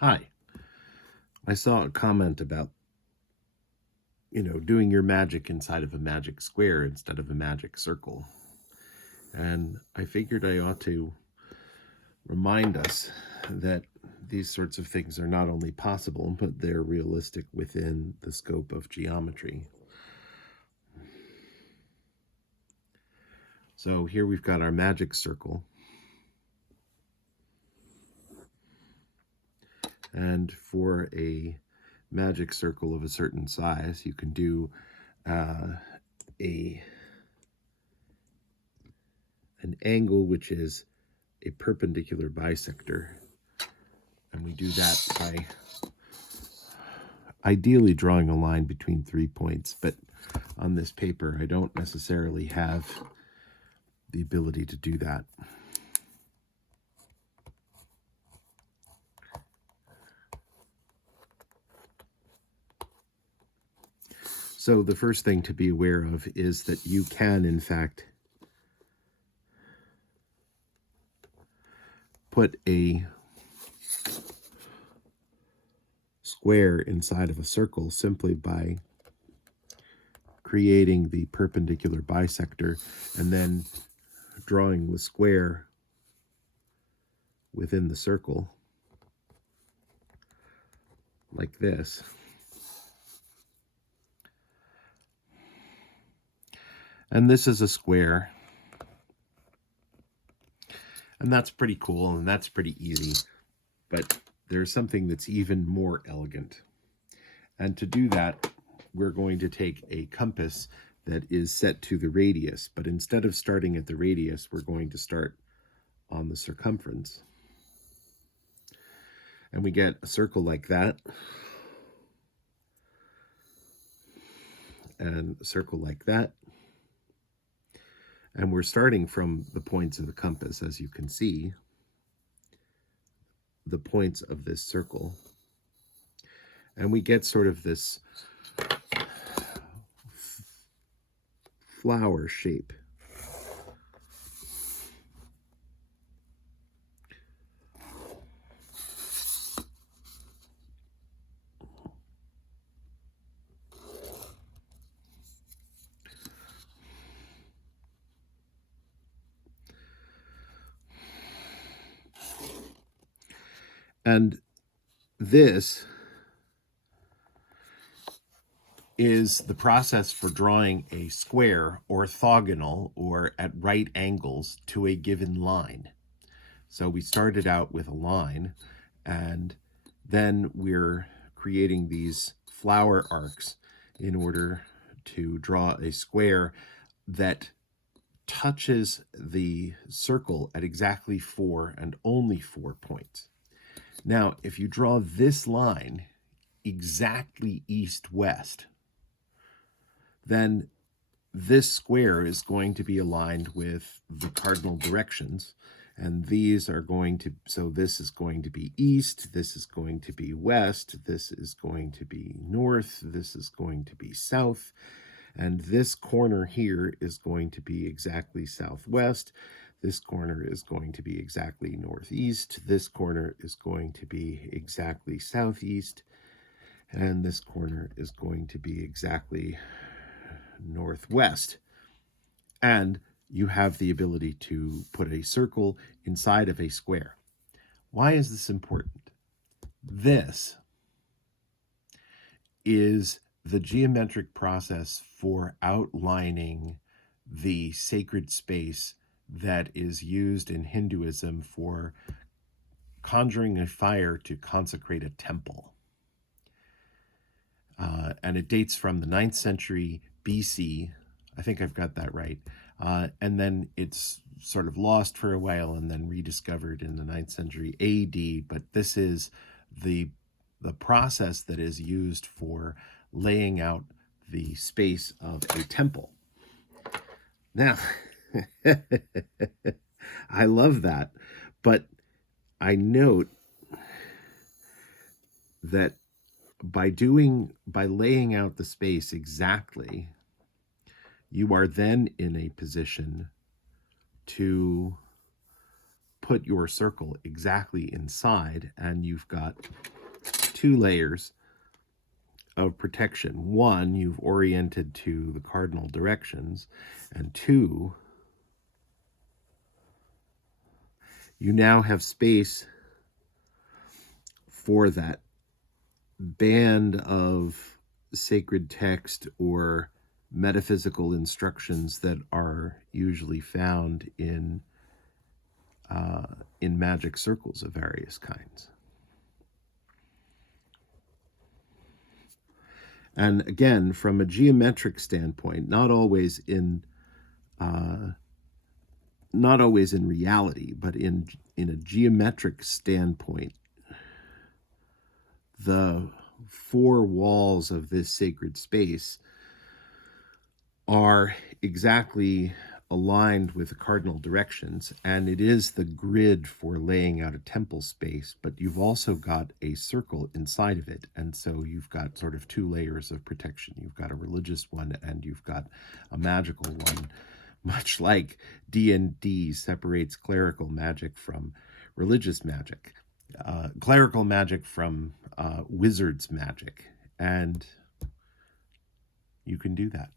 Hi. I saw a comment about, doing your magic inside of a magic square instead of a magic circle. And I figured I ought to remind us that these sorts of things are not only possible, but they're realistic within the scope of geometry. So here we've got our magic circle. And for a magic circle of a certain size, you can do an angle which is a perpendicular bisector. And we do that by ideally drawing a line between 3 points, but on this paper I don't necessarily have the ability to do that. So the first thing to be aware of is that you can, in fact, put a square inside of a circle simply by creating the perpendicular bisector and then drawing the square within the circle like this. And this is a square. And that's pretty cool and that's pretty easy. But there's something that's even more elegant. And to do that, we're going to take a compass that is set to the radius. But instead of starting at the radius, we're going to start on the circumference. And we get a circle like that. And a circle like that. And we're starting from the points of the compass, as you can see, the points of this circle. And we get sort of this flower shape. And this is the process for drawing a square orthogonal or at right angles to a given line. So we started out with a line, and then we're creating these flower arcs in order to draw a square that touches the circle at exactly 4 and only 4 points. Now, if you draw this line exactly east-west, then this square is going to be aligned with the cardinal directions. And these are going to, so this is going to be east, this is going to be west, this is going to be north, this is going to be south, and this corner here is going to be exactly southwest. This corner is going to be exactly northeast. This corner is going to be exactly southeast. And this corner is going to be exactly northwest. And you have the ability to put a circle inside of a square. Why is this important? This is the geometric process for outlining the sacred space that is used in Hinduism for conjuring a fire to consecrate a temple. And it dates from the 9th century BC. I think I've got that right. And then it's sort of lost for a while and then rediscovered in the 9th century AD. But this is the process that is used for laying out the space of a temple. Now, I love that, but I note that by laying out the space exactly, you are then in a position to put your circle exactly inside, and you've got 2 layers of protection. 1, you've oriented to the cardinal directions, and 2, you now have space for that band of sacred text or metaphysical instructions that are usually found in magic circles of various kinds. And again, from a geometric standpoint, not always in reality, but in a geometric standpoint, the 4 walls of this sacred space are exactly aligned with the cardinal directions, and it is the grid for laying out a temple space, but you've also got a circle inside of it, and so you've got sort of 2 layers of protection. You've got a religious one and you've got a magical one, much like D&D separates clerical magic from religious magic, clerical magic from wizard's magic, and you can do that.